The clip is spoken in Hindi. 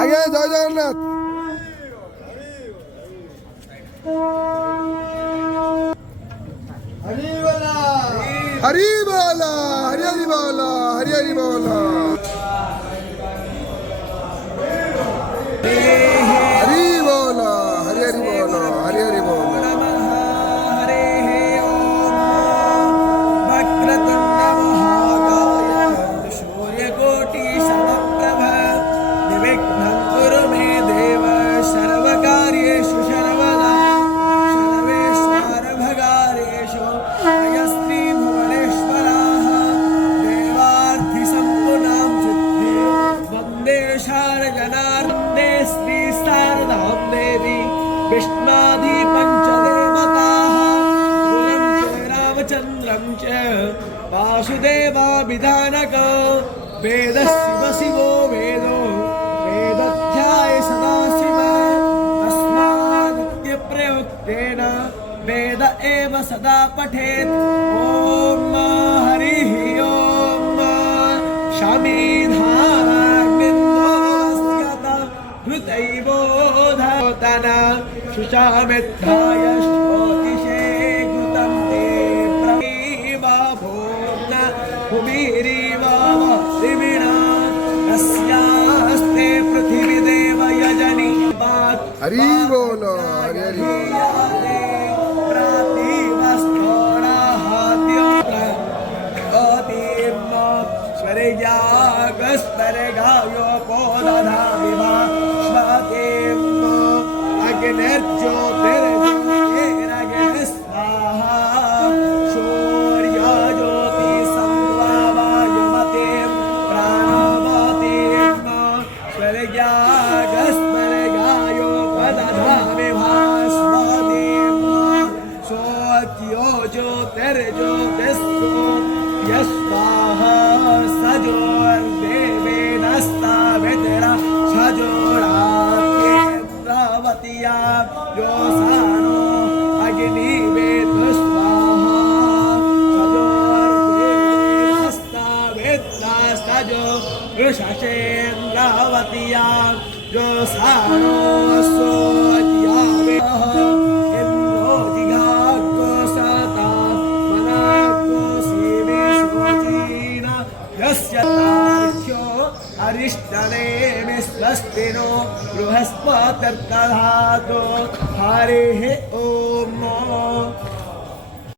আগে জয় জগন্নাথ। হরি বলা হরি বলা হরি হরি বলা হরি হরি বলা হরি বলা হরি হরি বলা হরি হরি বলা। विष्णादि पंचदेवताः गुरुं च रामचन्द्रं च वासुदेवाभिधानका वेदशिव शिवो वेदो वेदध्याय सदा शिव तस्माद्नित्यप्रयुक्तेन वेद एव सदा पठेत्। ॐ हरिः ॐ शमिधाग्निन्दोऽस्यत हृतैवोधतन शुचामित्थाय श्रोतिषे घृतं ते प्रवीवा भोग्न भूमिरीवारिविणा तस्यास्ते पृथिवीदेव यजनि हरि बोलो हरि हरि बोलो। स्वर्गायो पोदधाविवा स्वातिं अग्निर्ज्योतिर्ज्योतिरग्निः स्वाहा सूर्यो ज्योतिसंवायुमतीं प्राणवतीं स्वर्गायो पोदधाविवा स्वातिं सोत्यो ज्योतिर्ज्योतिस्तु यस्वाहा सजोर्देवेनस्तावितरा सजोराकेन्द्रावत्या योसानो अग्निवेद स्वाहा सजोर्देवेनस्तावित्रा सजो ऋषसेन्द्रावत्या योसानो सोऽज्यावेह इन्द्रो जिघाग्रो सता मनाग्रो सीवे सोचीना यस्य तार्क्ष्यो अरिष्टनेमि स्वस्तिनो बृहस्पतिर्दधातु। हरिः